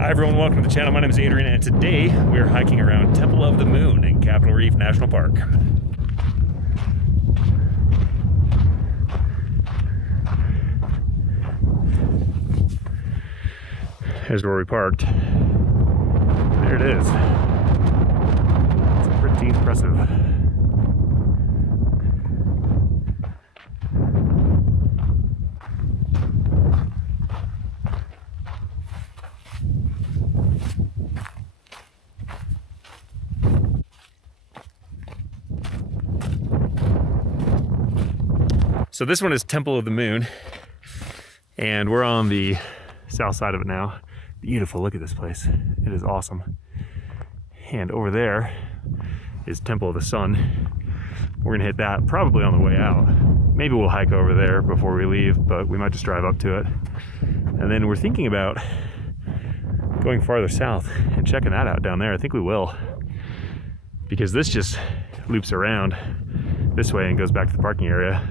Hi everyone, welcome to the channel. My name is Adrian and today we're hiking around Temple of the Moon in Capitol Reef National Park. Here's where we parked. There it is. It's pretty impressive. So this one is Temple of the Moon, and we're on the south side of it now. Beautiful, look at this place. It is awesome. And over there is Temple of the Sun. We're gonna hit that probably on the way out. Maybe we'll hike over there before we leave, but we might just drive up to it. And then we're thinking about going farther south and checking that out down there. I think we will, because this just loops around this way and goes back to the parking area.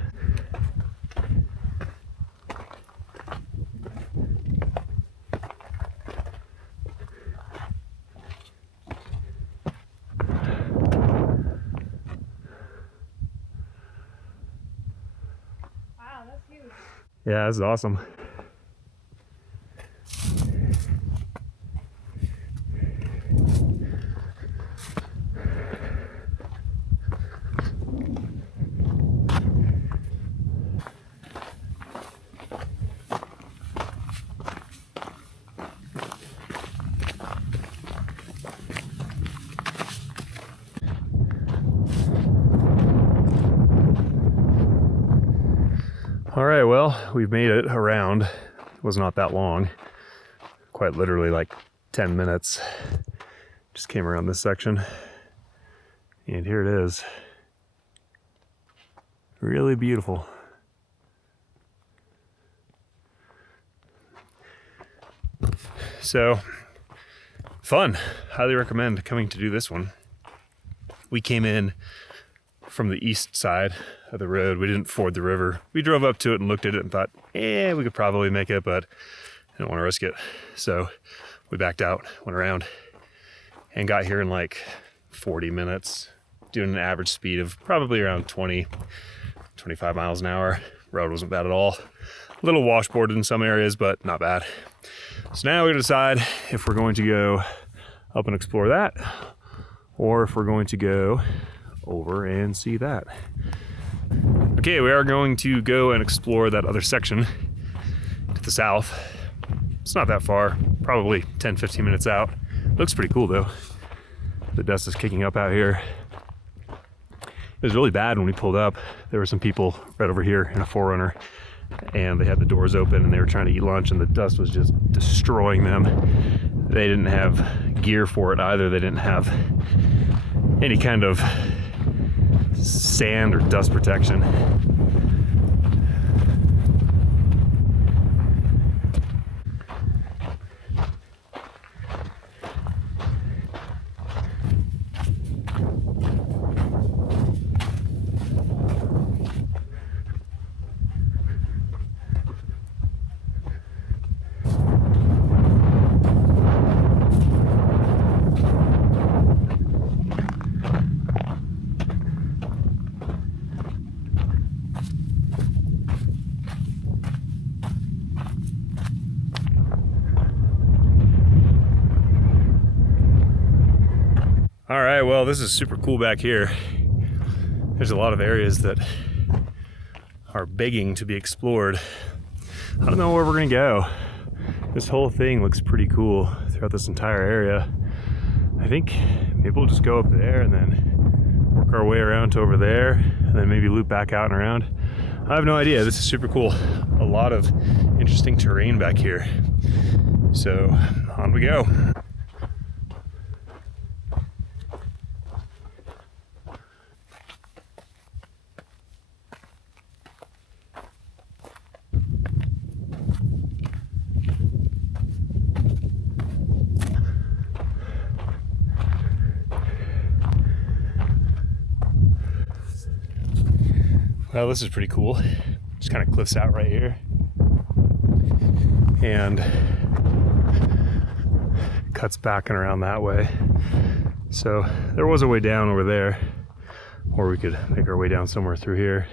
Yeah, this is awesome. All right, well, we've made it around. It was not that long, quite literally like 10 minutes. Just came around this section, and here it is. Really beautiful. So, fun. Highly recommend coming to do this one. We came in from the east side of the road. We didn't ford the river. We drove up to it and looked at it and thought, we could probably make it, but I don't want to risk it. So we backed out, went around, and got here in like 40 minutes, doing an average speed of probably around 20, 25 miles an hour. Road wasn't bad at all. A little washboarded in some areas, but not bad. So now we're gonna decide if we're going to go up and explore that, or if we're going to go over and see that. Okay, we are going to go and explore that other section to the south. It's not that far, probably 10-15 minutes out. Looks pretty cool though. The dust is kicking up out here. It was really bad when we pulled up. There were some people right over here in a 4Runner, and they had the doors open and they were trying to eat lunch, and the dust was just destroying them. They didn't have gear for it either. They didn't have any kind of sand or dust protection. All right, well, this is super cool back here. There's a lot of areas that are begging to be explored. I don't know where we're gonna go. This whole thing looks pretty cool throughout this entire area. I think maybe we'll just go up there and then work our way around to over there, and then maybe loop back out and around. I have no idea. This is super cool. A lot of interesting terrain back here. So on we go. Well, this is pretty cool. Just kind of cliffs out right here. And cuts back and around that way. So there was a way down over there, or we could make our way down somewhere through here.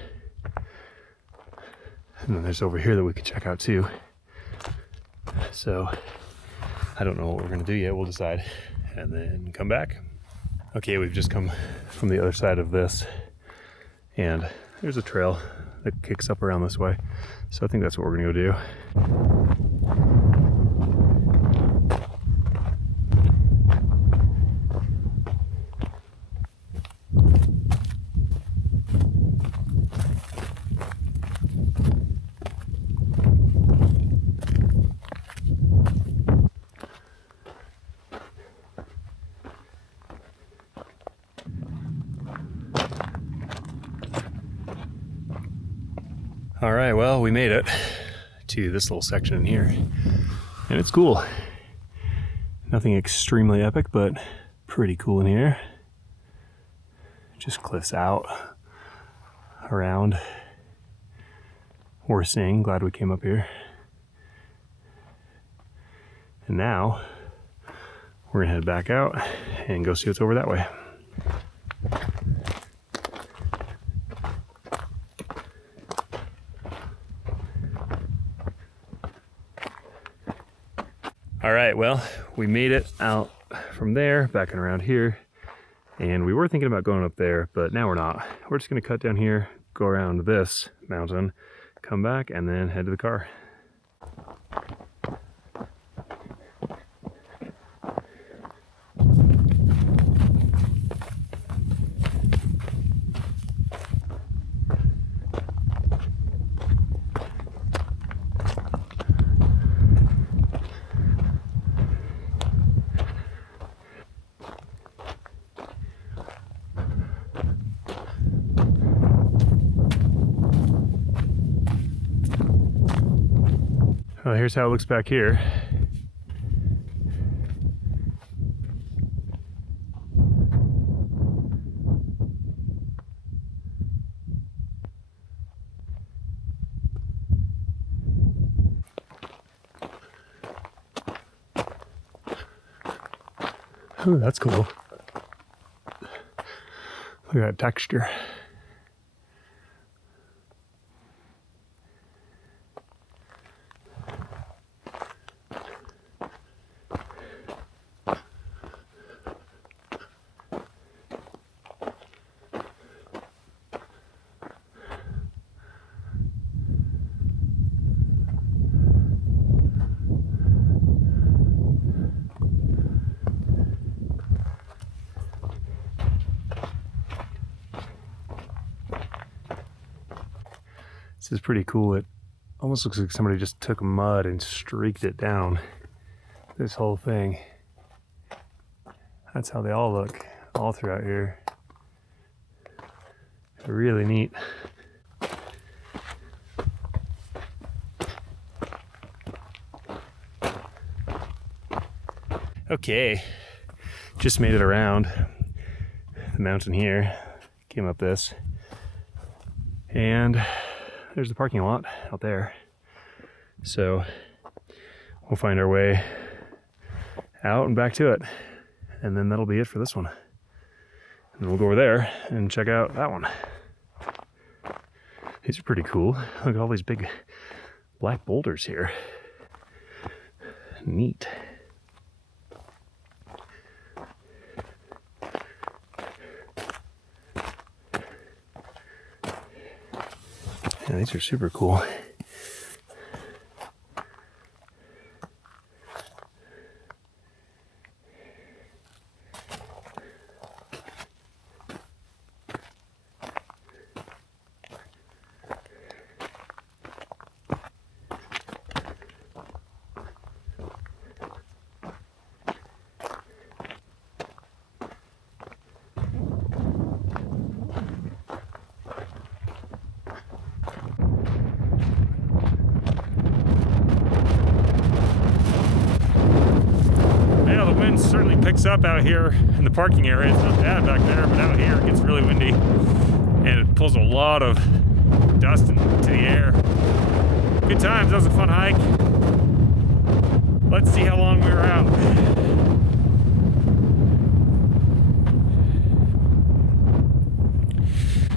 And then there's over here that we could check out too. So I don't know what we're gonna do yet. We'll decide and then come back. Okay, we've just come from the other side of this, and there's a trail that kicks up around this way. So I think that's what we're gonna go do. All right, well, we made it to this little section in here, and it's cool. Nothing extremely epic, but pretty cool in here. Just cliffs out around. We're seeing, glad we came up here. And now we're gonna head back out and go see what's over that way. All right, well, we made it out from there, back and around here, and we were thinking about going up there, but now we're not. We're just gonna cut down here, go around this mountain, come back, and then head to the car. Well, here's how it looks back here. Ooh, that's cool. Look at that texture. This is pretty cool. It almost looks like somebody just took mud and streaked it down this whole thing. That's how they all look all throughout here. Really neat. Okay, just made it around the mountain here, came up this, and there's the parking lot out there. So we'll find our way out and back to it. And then that'll be it for this one. And then we'll go over there and check out that one. These are pretty cool. Look at all these big black boulders here. Neat. Yeah, these are super cool. Certainly picks up out here in the parking area. It's not bad back there, but out here it gets really windy and it pulls a lot of dust into the air. Good times. That was a fun hike. Let's see how long we were out.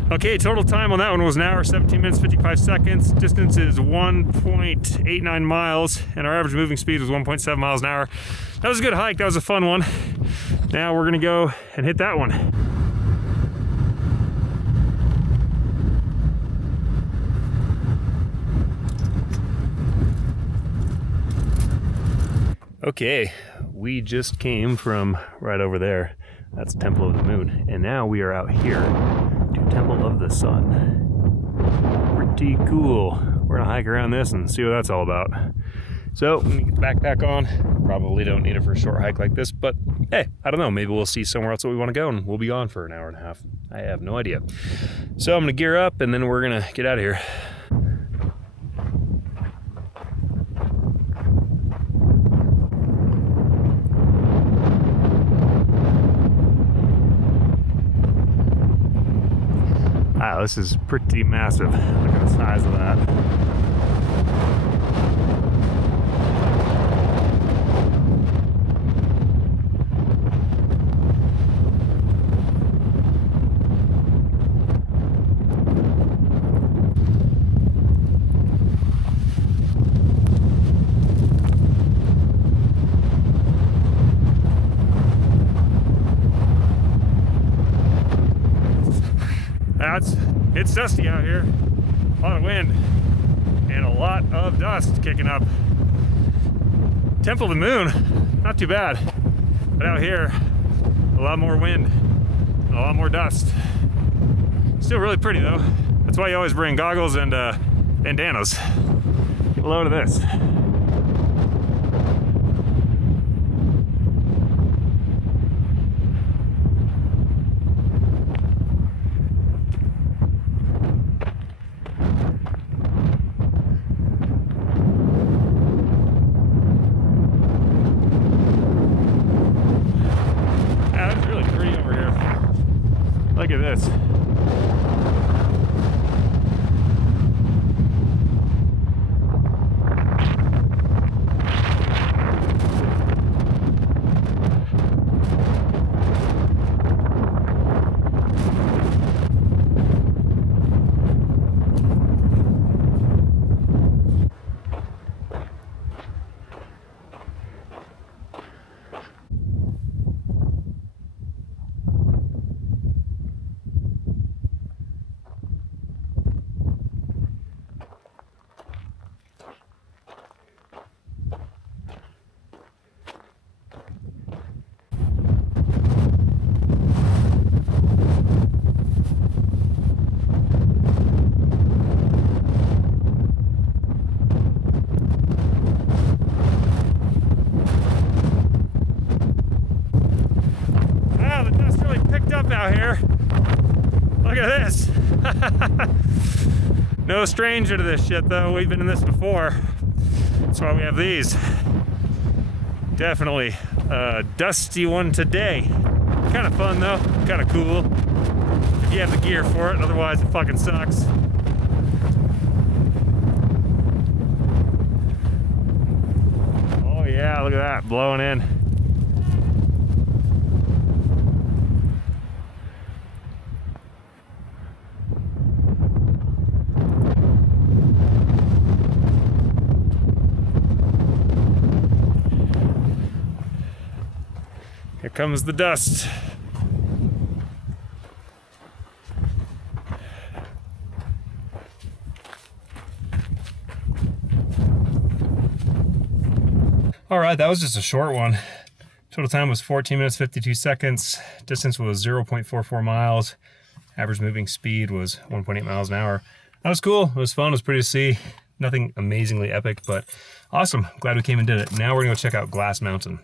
Okay, total time on that one was an hour, 17 minutes, 55 seconds. Distance is 1.89 miles, and our average moving speed was 1.7 miles an hour. That was a good hike. That was a fun one. Now we're gonna go and hit that one. Okay, we just came from right over there. That's Temple of the Moon. And now we are out here to Temple of the Sun. Pretty cool. We're gonna hike around this and see what that's all about. So, let me get the backpack on. Probably don't need it for a short hike like this, but hey, I don't know. Maybe we'll see somewhere else that we wanna go and we'll be gone for an hour and a half. I have no idea. So I'm gonna gear up and then we're gonna get out of here. Wow, this is pretty massive. Look at the size of that. It's dusty out here. A lot of wind and a lot of dust kicking up. Temple of the Moon, not too bad. But out here, a lot more wind and a lot more dust. Still really pretty though. That's why you always bring goggles and bandanas. Get a load of this. Look at this. Up out here. Look at this. No stranger to this shit though. We've been in this before. That's why we have these. Definitely a dusty one today. Kind of fun though. Kind of cool. If you have the gear for it. Otherwise it fucking sucks. Oh yeah, look at that. Blowing in. Here comes the dust. All right, that was just a short one. Total time was 14 minutes, 52 seconds. Distance was 0.44 miles. Average moving speed was 1.8 miles an hour. That was cool. It was fun. It was pretty to see. Nothing amazingly epic, but awesome. Glad we came and did it. Now we're gonna go check out Glass Mountain.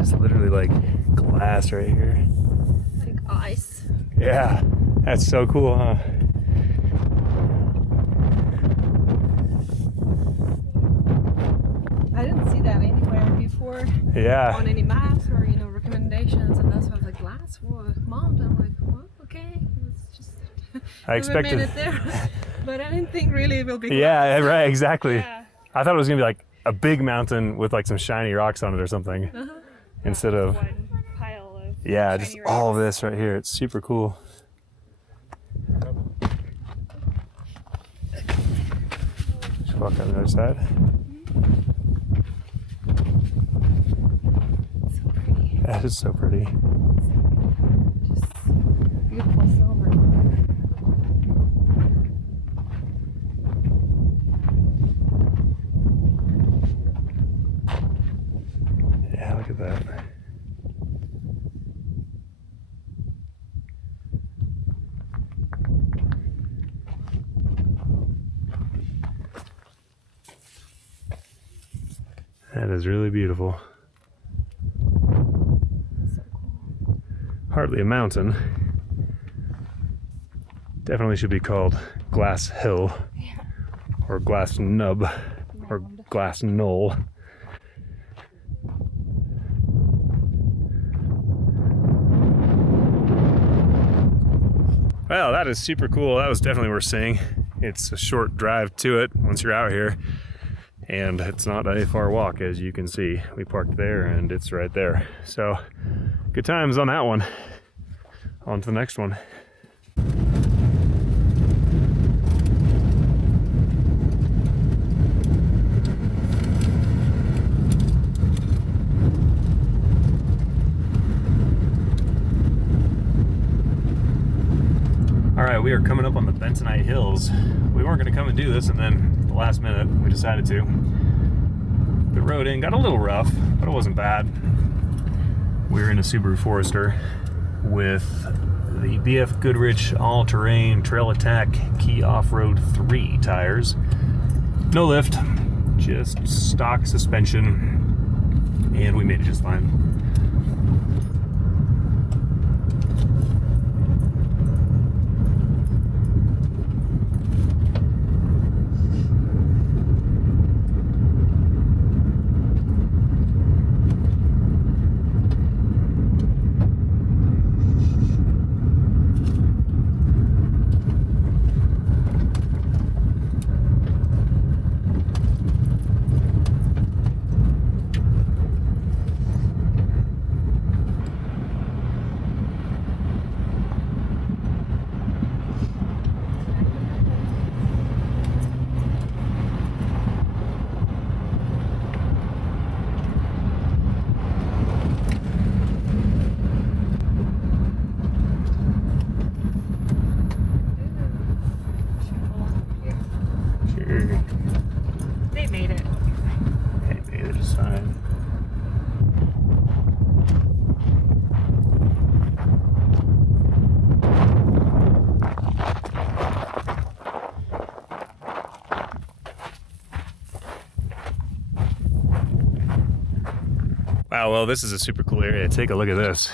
It's literally like glass right here. Like ice. Yeah, that's so cool, huh? I didn't see that anywhere before. Yeah. On any maps or recommendations, and that's why I was like, glass mountain. I'm like, well, okay, it's just. I expected it there, but I didn't think really it will be. Yeah, glass. right, exactly. Yeah. I thought it was gonna be like a big mountain with like some shiny rocks on it or something, instead of one pile of. yeah, just shiny all of rocks. this right here. It's super cool. Just walk on the other side. So pretty. That is so pretty. Just beautiful silver. Yeah, look at that. That is really beautiful. So cool. Hardly a mountain. Definitely should be called Glass Hill, Yeah. or Glass Nub, or Mound. Glass Knoll. Well, that is super cool. That was definitely worth seeing. It's a short drive to it once you're out here, and it's not a far walk, as you can see. We parked there and it's right there. So good times on that one. On to the next one. All right, we are coming up on the Bentonite Hills. We weren't going to come and do this, and then at the last minute we decided to. The road in got a little rough, but it wasn't bad. We were in a Subaru Forester with the BF Goodrich all-terrain Trail Attack Key Off-Road 3 tires. No lift, just stock suspension, and we made it just fine. They made it. Hey, maybe just fine. Wow, well, this is a super cool area. Take a look at this.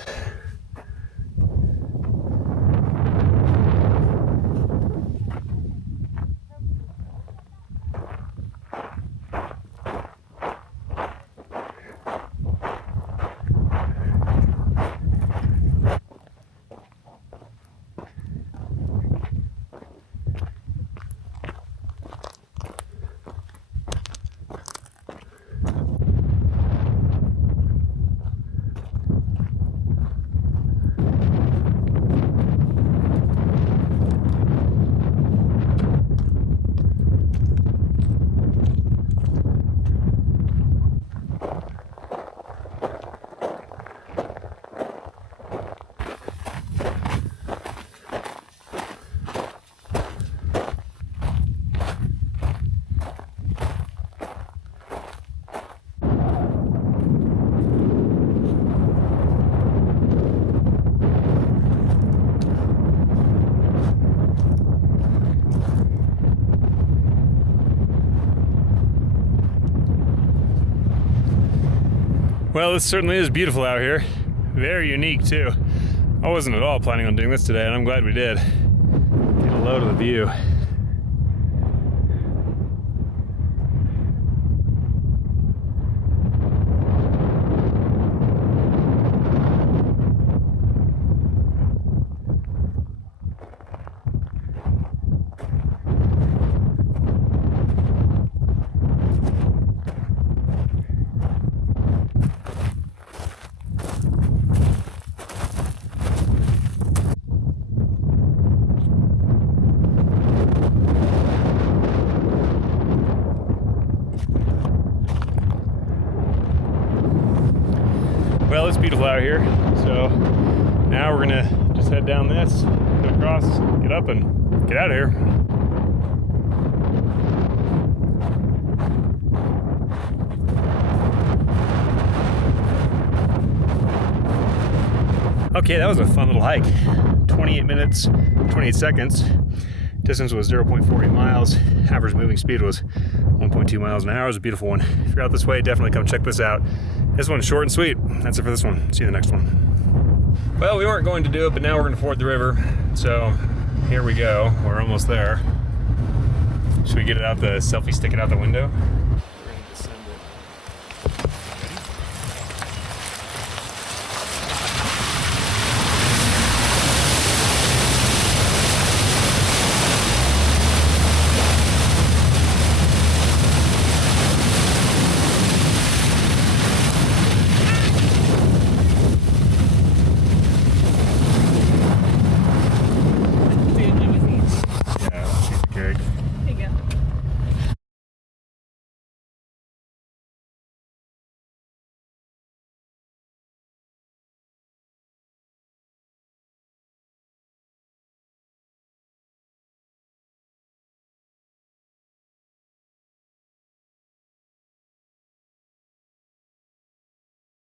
Well, it certainly is beautiful out here. Very unique too. I wasn't at all planning on doing this today, and I'm glad we did. Get a load of the view. Well, it's beautiful out here, so now we're gonna just head down this, get across, get up, and get out of here. Okay, that was a fun little hike. 28 minutes, 28 seconds. Distance was 0.48 miles. Average moving speed was 1.2 miles an hour. It was a beautiful one. If you're out this way, definitely come check this out. This one's short and sweet. That's it for this one. See you in the next one. Well, we weren't going to do it, but now we're going to ford the river. So here we go. We're almost there. Should we get it out the selfie stick it out the window?